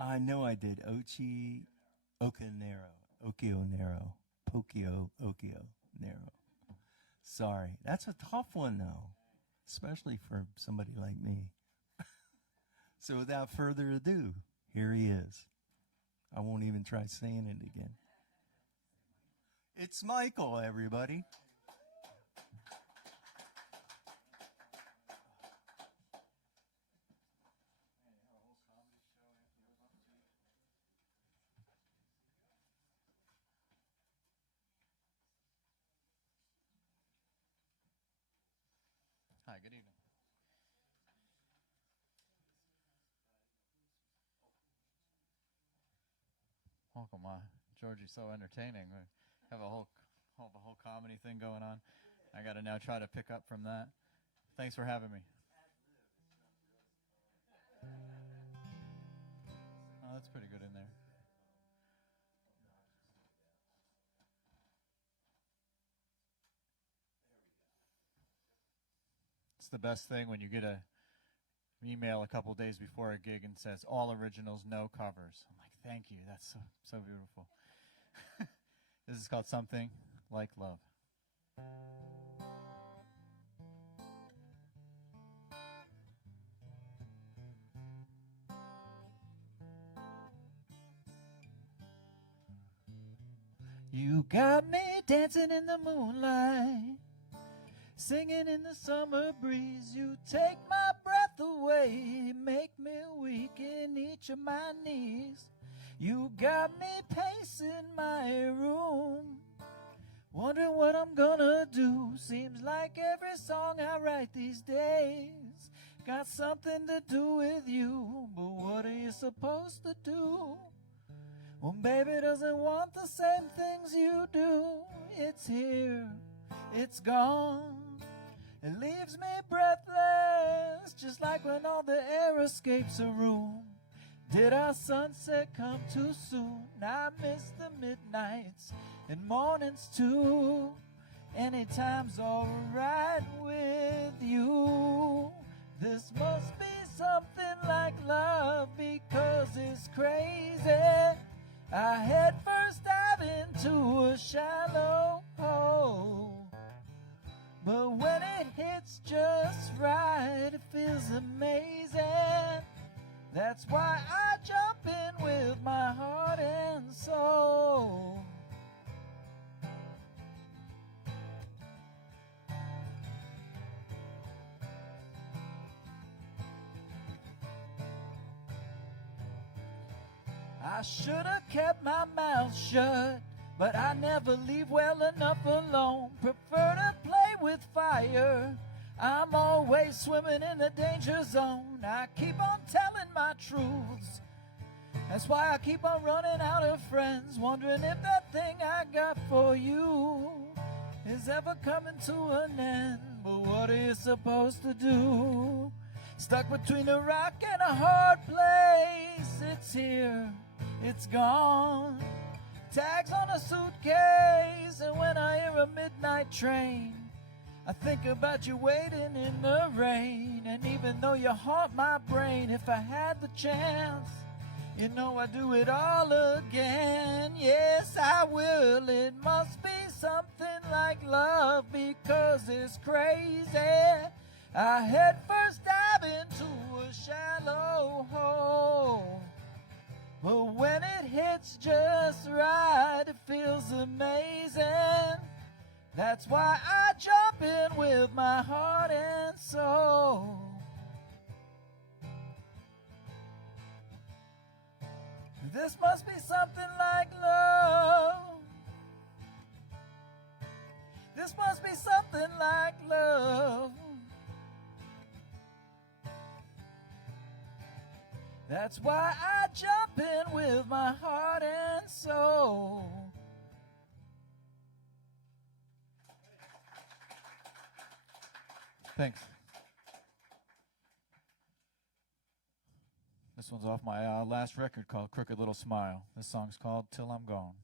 I know I did. Okio Nero. Pokio, Okio Nero. Sorry. That's a tough one, though, especially for somebody like me. So without further ado, here he is. I won't even try saying it again. It's Michael, everybody. Hi, good evening. Welcome, Georgie's so entertaining. We have a whole comedy thing going on. I got to now try to pick up from that. Thanks for having me. Oh, that's pretty good in there. It's the best thing when you get a email a couple days before a gig and says all originals, no covers. I'm like, thank you. That's so beautiful. This is called Something Like Love. You got me dancing in the moonlight, singing in the summer breeze. You take my breath away, make me weak in each of my knees. You got me pacing my room, wondering what I'm gonna do. Seems like every song I write these days got something to do with you. But what are you supposed to do when baby doesn't want the same things you do? It's here, it's gone, it leaves me breathless, just like when all the air escapes a room. Did our sunset come too soon? I miss the midnights and mornings too. Anytime's alright with you. This must be something like love, because it's crazy. I head first dive into a shallow hole, but when it hits just right, it feels amazing. That's why I jump in with my heart and soul. I should have kept my mouth shut, but I never leave well enough alone. Prefer to play with fire, I'm always swimming in the danger zone. I keep on telling my truths, that's why I keep on running out of friends, wondering if that thing I got for you is ever coming to an end. But what are you supposed to do? Stuck between a rock and a hard place. It's here, it's gone, tags on a suitcase. And when I hear a midnight train, I think about you waiting in the rain. And even though you haunt my brain, if I had the chance, you know I'd do it all again. Yes, I will. It must be something like love, because it's crazy. I head first dive into a shallow hole, but when it hits just right, it feels amazing. That's why I jump in with my heart and soul. This must be something like love. This must be something like love. That's why I jump in with my heart and soul. Thanks. This one's off my last record called Crooked Little Smile. This song's called Till I'm Gone.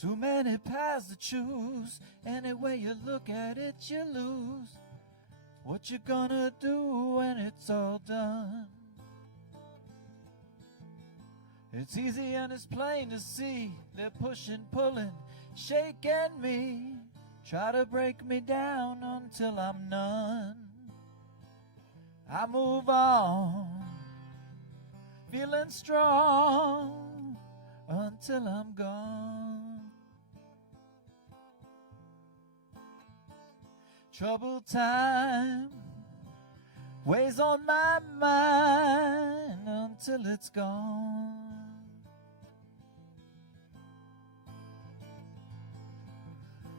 Too many paths to choose. Any way you look at it, you lose. What you gonna do when it's all done? It's easy and it's plain to see. They're pushing, pulling, shaking me. Try to break me down until I'm none. I move on, feeling strong until I'm gone. Troubled time weighs on my mind until it's gone.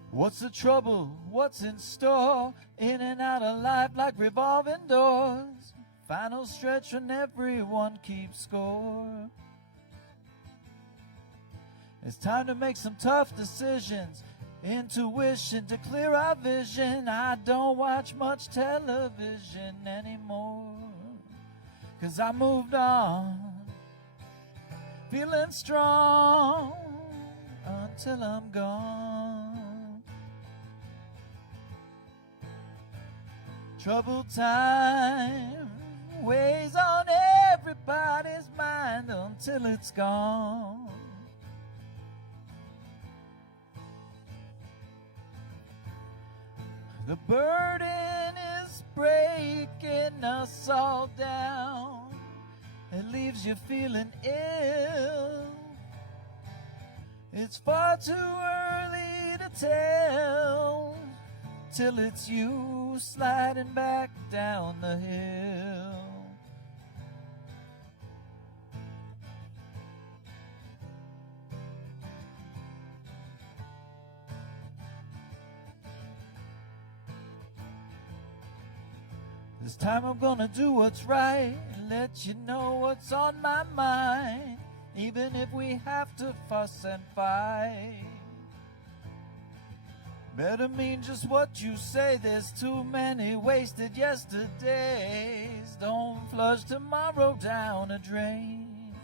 What's the trouble? What's in store? In and out of life like revolving doors. Final stretch when everyone keeps score. It's time to make some tough decisions. Intuition to clear our vision. I don't watch much television anymore, 'cause I moved on, feeling strong until I'm gone. Troubled time weighs on everybody's mind until it's gone. The burden is breaking us all down. It leaves you feeling ill. It's far too early to tell, till it's you sliding back down the hill. This time I'm gonna do what's right, let you know what's on my mind, even if we have to fuss and fight. Better mean just what you say, there's too many wasted yesterdays. Don't flush tomorrow down a drain.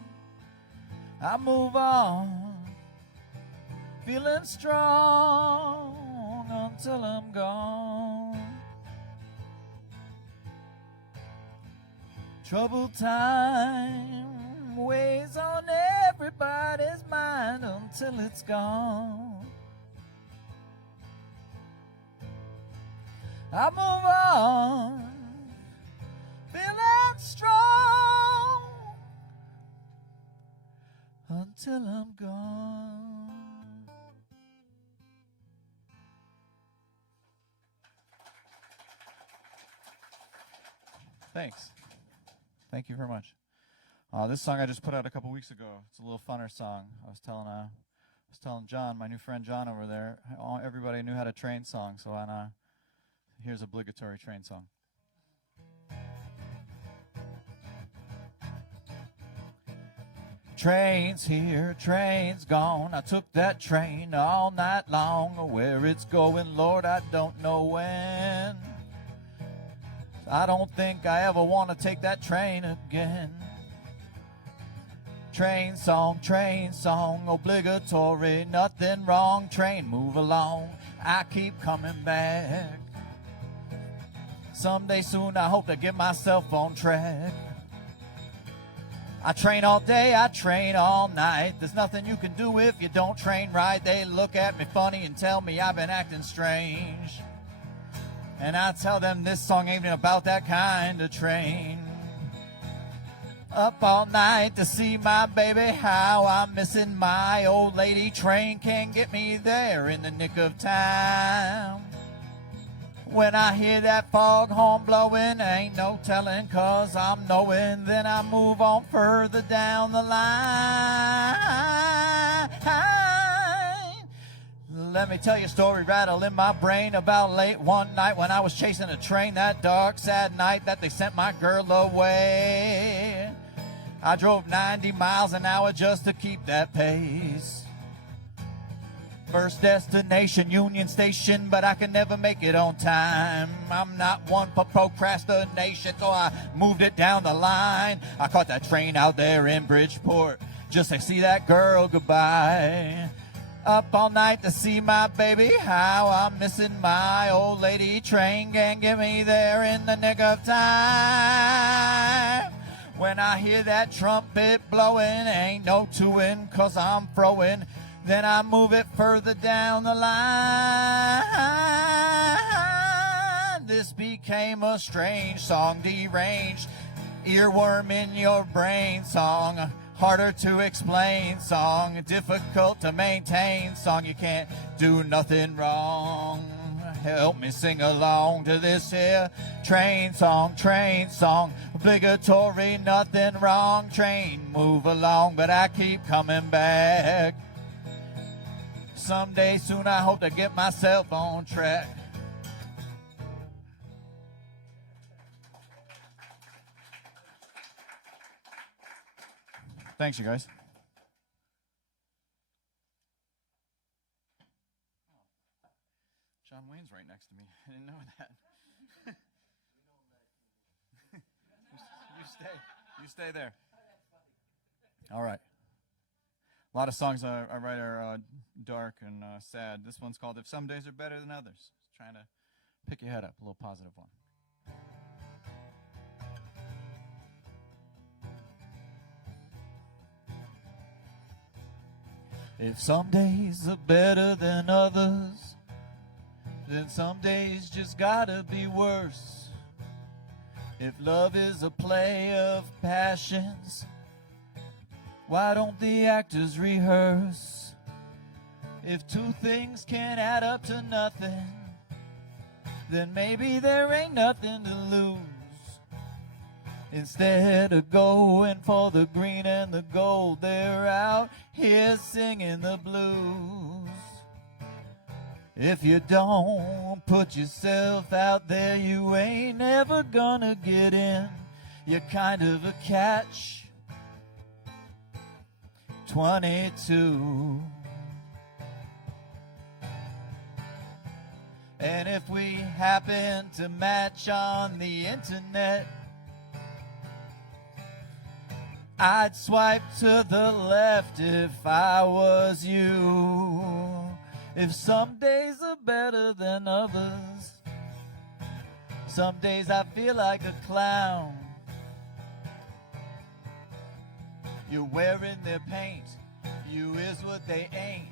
I move on, feeling strong until I'm gone. Troubled time weighs on everybody's mind until it's gone. I move on, feeling strong until I'm gone. Thanks. Thank you very much. This song I just put out a couple weeks ago. It's a little funner song. I was telling Jon, my new friend Jon over there, everybody knew how to train song, so here's Obligatory train song. Train's here, train's gone. I took that train all night long. Where it's going, Lord, I don't know when. I don't think I ever want to take that train again. Train song, obligatory, nothing wrong. Train, move along, I keep coming back. Someday soon I hope to get myself on track. I train all day, I train all night. There's nothing you can do if you don't train right. They look at me funny and tell me I've been acting strange. And I tell them this song ain't about that kind of train. Up all night to see my baby, how I'm missing my old lady. Train can't get me there in the nick of time. When I hear that foghorn blowing, ain't no telling, 'cause I'm knowing. Then I move on further down the line. Let me tell you a story rattle in my brain about late one night when I was chasing a train, that dark, sad night that they sent my girl away. I drove 90 miles an hour just to keep that pace. First destination, Union Station, but I can never make it on time. I'm not one for procrastination, so I moved it down the line. I caught that train out there in Bridgeport just to see that girl goodbye. Up all night to see my baby. How I'm missing my old lady. Train can get me there in the nick of time. When I hear that trumpet blowing, ain't no doing 'cause I'm throwing. Then I move it further down the line. This became a strange song, deranged, earworm in your brain song. Harder to explain song, difficult to maintain song. You can't do nothing wrong. Help me sing along to this here train song, obligatory, nothing wrong. Train, move along, but I keep coming back. Someday soon I hope to get myself on track. Thanks, you guys. Jon Wayne's right next to me. I didn't know that. You stay there. All right. A lot of songs I write are dark and sad. This one's called If Some Days Are Better Than Others. Trying to pick your head up, a little positive one. If some days are better than others, then some days just gotta be worse. If love is a play of passions, why don't the actors rehearse? If two things can't add up to nothing, then maybe there ain't nothing to lose. Instead of going for the green and the gold, they're out here singing the blues. If you don't put yourself out there, you ain't never gonna get in. You're kind of a catch 22. And if we happen to match on the internet, I'd swipe to the left if I was you. If some days are better than others, some days I feel like a clown. You're wearing their paint, you is what they ain't.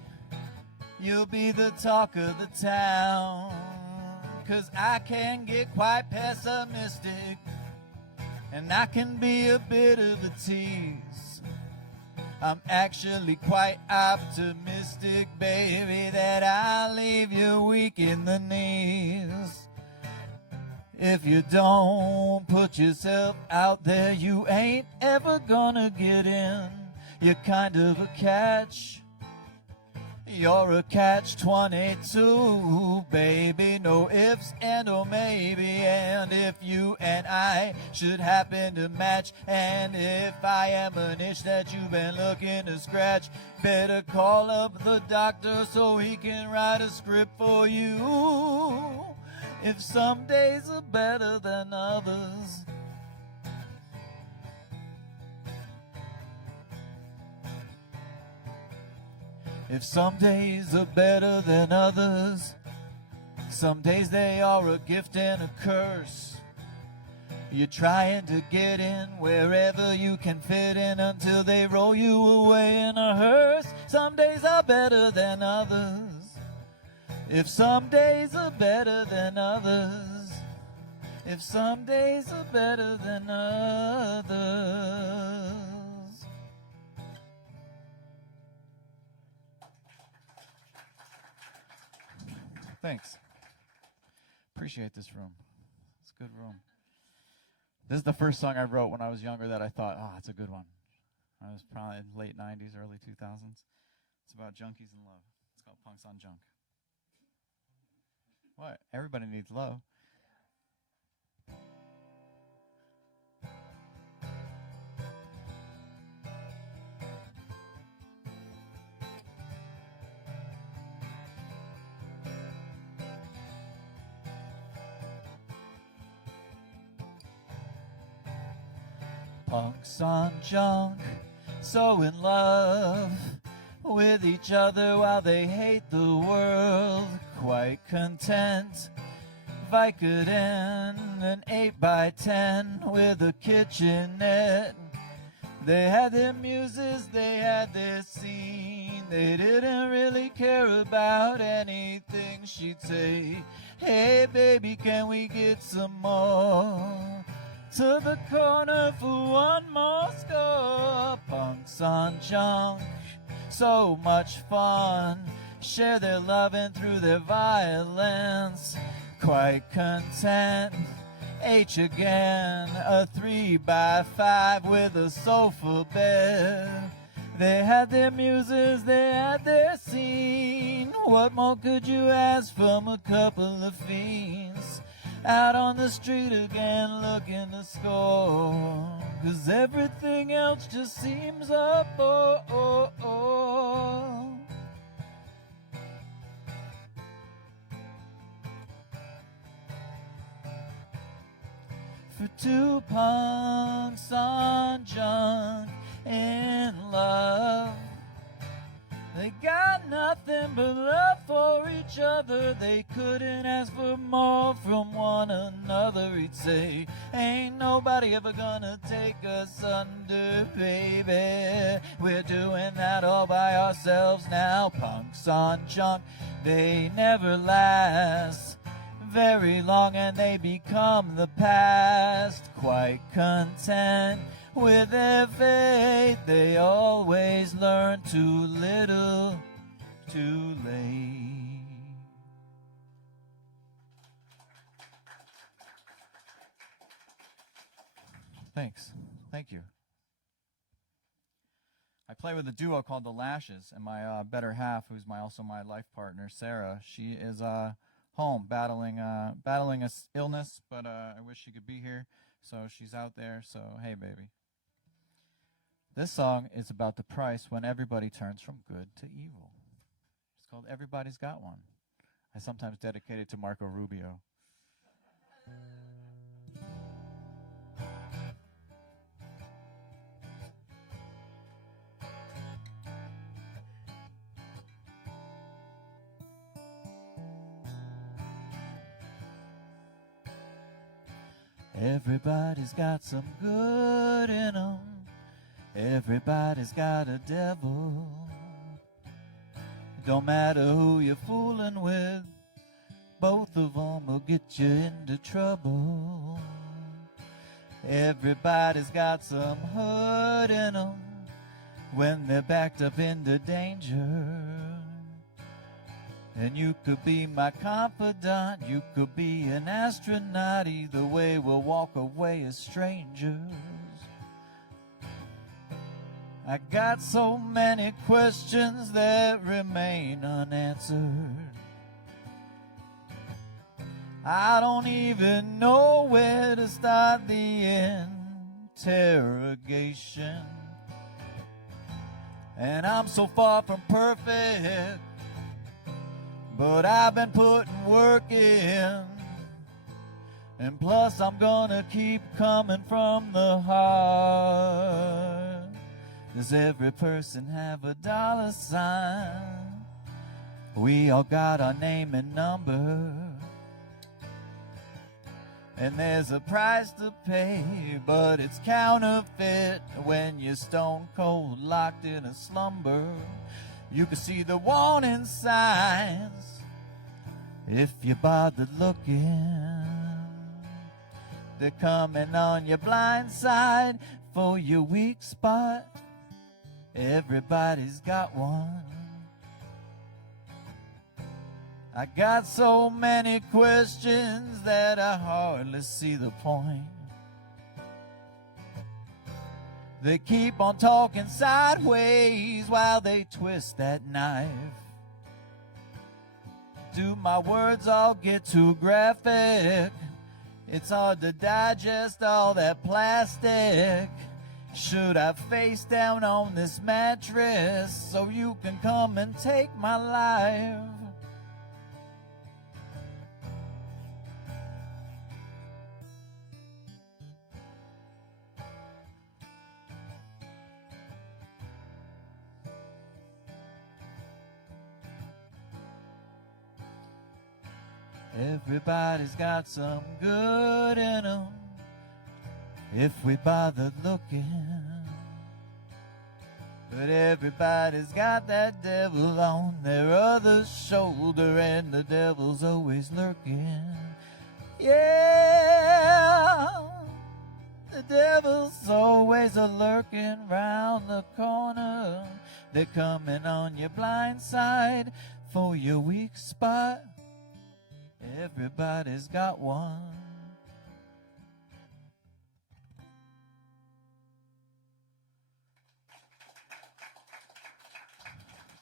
You'll be the talk of the town. 'Cause I can get quite pessimistic, and I can be a bit of a tease. I'm actually quite optimistic, baby, that I'll leave you weak in the knees. If you don't put yourself out there, you ain't ever gonna get in. You're kind of a catch. You're a catch 22, baby, no ifs and or maybe. And if you and I should happen to match, and if I am an itch that you've been looking to scratch, better call up the doctor so he can write a script for you. If some days are better than others, if some days are better than others, some days they are a gift and a curse. You're trying to get in wherever you can fit in until they roll you away in a hearse. Some days are better than others. If some days are better than others, if some days are better than others. Thanks. Appreciate this room. It's a good room. This is the first song I wrote when I was younger that I thought, oh, it's a good one. I was probably in late 90s, early 2000s. It's about junkies and love. It's called Punks on Junk. What? Everybody needs love. Punks on junk, so in love, with each other while they hate the world. Quite content, Vicodin, an 8x10 with a kitchenette. They had their muses, they had their scene. They didn't really care about anything. She'd say, hey baby, can we get some more? To the corner for one more score. Punks on junk, so much fun. Share their loving through their violence. Quite content, H again, a 3x5 with a sofa bed. They had their muses, they had their scene. What more could you ask from a couple of fiends? Out on the street again looking to score, 'cause everything else just seems a bore. For two punks on junk in love, they got nothing but love for each other. They couldn't ask for more from one another. He'd say, ain't nobody ever gonna take us under, baby. We're doing that all by ourselves now. Punks on junk, they never last very long, and they become the past. Quite content with their fate, they always learn too little, too late. Thanks. Thank you. I play with a duo called The Lashes, and my better half, who's also my life partner, Sarah, she is home battling a illness, but I wish she could be here, so she's out there. So hey, baby. This song is about the price when everybody turns from good to evil. It's called Everybody's Got One. I sometimes dedicate it to Marco Rubio. Everybody's got some good in 'em. Everybody's got a devil. Don't matter who you're fooling with, both of 'em will get you into trouble. Everybody's got some hurt in 'em when they're backed up into danger. And you could be my confidant, you could be an astronaut. Either way, we'll walk away as strangers. I got so many questions that remain unanswered. I don't even know where to start the interrogation. And I'm so far from perfect, but I've been putting work in. And plus I'm gonna keep coming from the heart. Does every person have a dollar sign? We all got our name and number. And there's a price to pay, but it's counterfeit when you're stone cold locked in a slumber. You can see the warning signs if you bother looking. They're coming on your blind side for your weak spot. Everybody's got one. I got so many questions that I hardly see the point. They keep on talking sideways while they twist that knife. Do my words all get too graphic? It's hard to digest all that plastic. Should I face down on this mattress so you can come and take my life? Everybody's got some good in 'em if we bothered looking. But everybody's got that devil on their other shoulder, and the devil's always lurking. Yeah, the devil's always a lurking round the corner. They're coming on your blind side for your weak spot. Everybody's got one.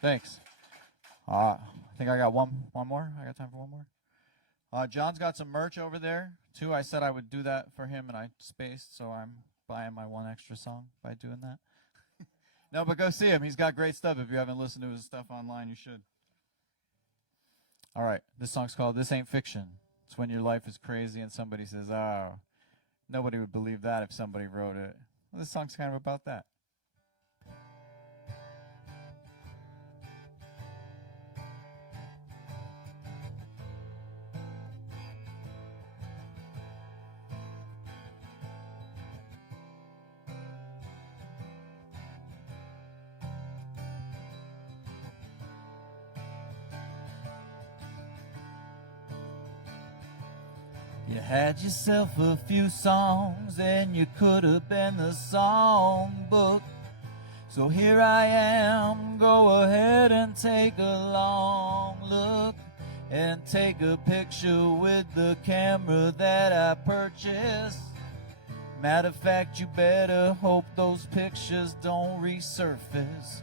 Thanks. I think I got one more. I got time for one more. John's got some merch over there, too. I said I would do that for him, and I spaced, so I'm buying my one extra song by doing that. No, but go see him. He's got great stuff. If you haven't listened to his stuff online, you should. All right. This song's called This Ain't Fiction. It's when your life is crazy and somebody says, oh, nobody would believe that if somebody wrote it. Well, this song's kind of about that. You had yourself a few songs and you could have been the songbook. So here I am, go ahead and take a long look and take a picture with the camera that I purchased. Matter of fact, you better hope those pictures don't resurface.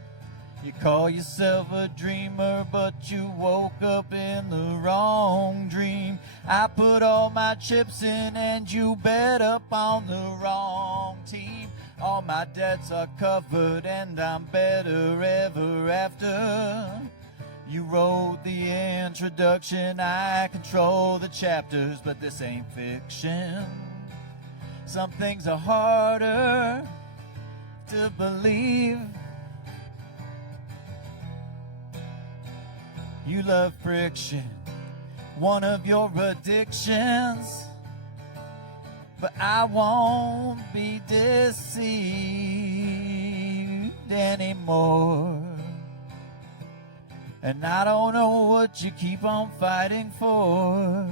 You call yourself a dreamer, but you woke up in the wrong dream. I put all my chips in and you bet up on the wrong team. All my debts are covered and I'm better ever after. You wrote the introduction, I control the chapters, but this ain't fiction. Some things are harder to believe. You love friction, one of your addictions. But I won't be deceived anymore. And I don't know what you keep on fighting for.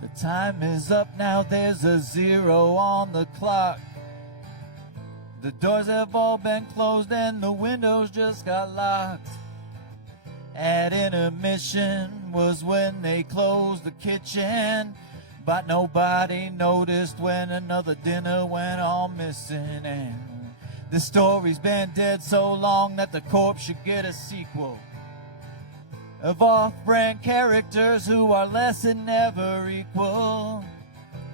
The time is up now, there's a 0 on the clock. The doors have all been closed and the windows just got locked. At intermission was when they closed the kitchen, but nobody noticed when another dinner went all missing. And the story's been dead so long that the corpse should get a sequel of off-brand characters who are less and never equal.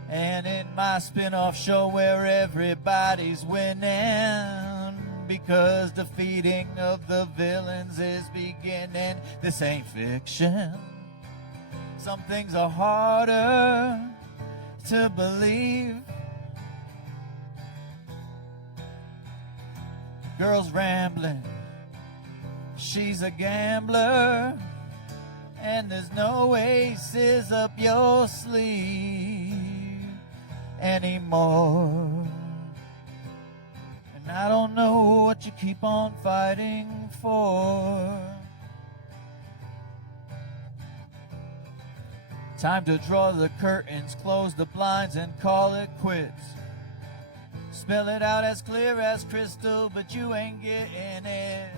And in my spin-off show where everybody's winning, because defeating of the villains is beginning. This ain't fiction. Some things are harder to believe. Girl's rambling, she's a gambler, and there's no aces up your sleeve anymore. And I don't know what you keep on fighting for. Time to draw the curtains, close the blinds, and call it quits. Spell it out as clear as crystal, but you ain't getting it.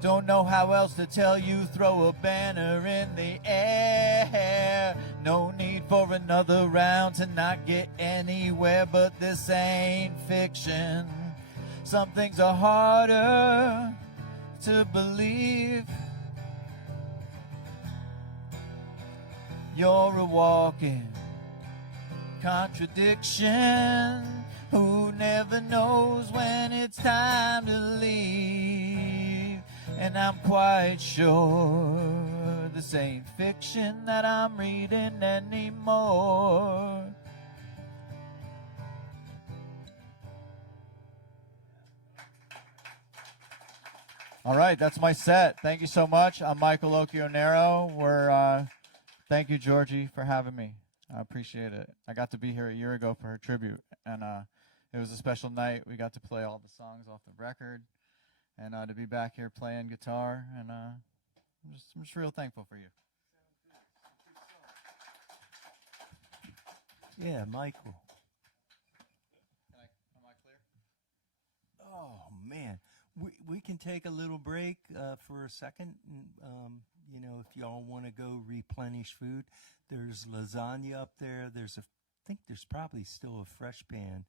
Don't know how else to tell you, throw a banner in the air. No need for another round to not get anywhere, but this ain't fiction. Some things are harder to believe. You're a walking contradiction, who never knows when it's time to leave. And I'm quite sure this ain't fiction that I'm reading anymore. All right, that's my set. Thank you so much. I'm Michael Occhionero. Thank you, Georgie, for having me. I appreciate it. I got to be here a year ago for her tribute, and it was a special night. We got to play all the songs off the record, and to be back here playing guitar, and I'm just real thankful for you. Yeah, Michael. Am I clear? Oh man, we can take a little break for a second. You know, if y'all want to go replenish food, there's lasagna up there. I think there's probably still a fresh pan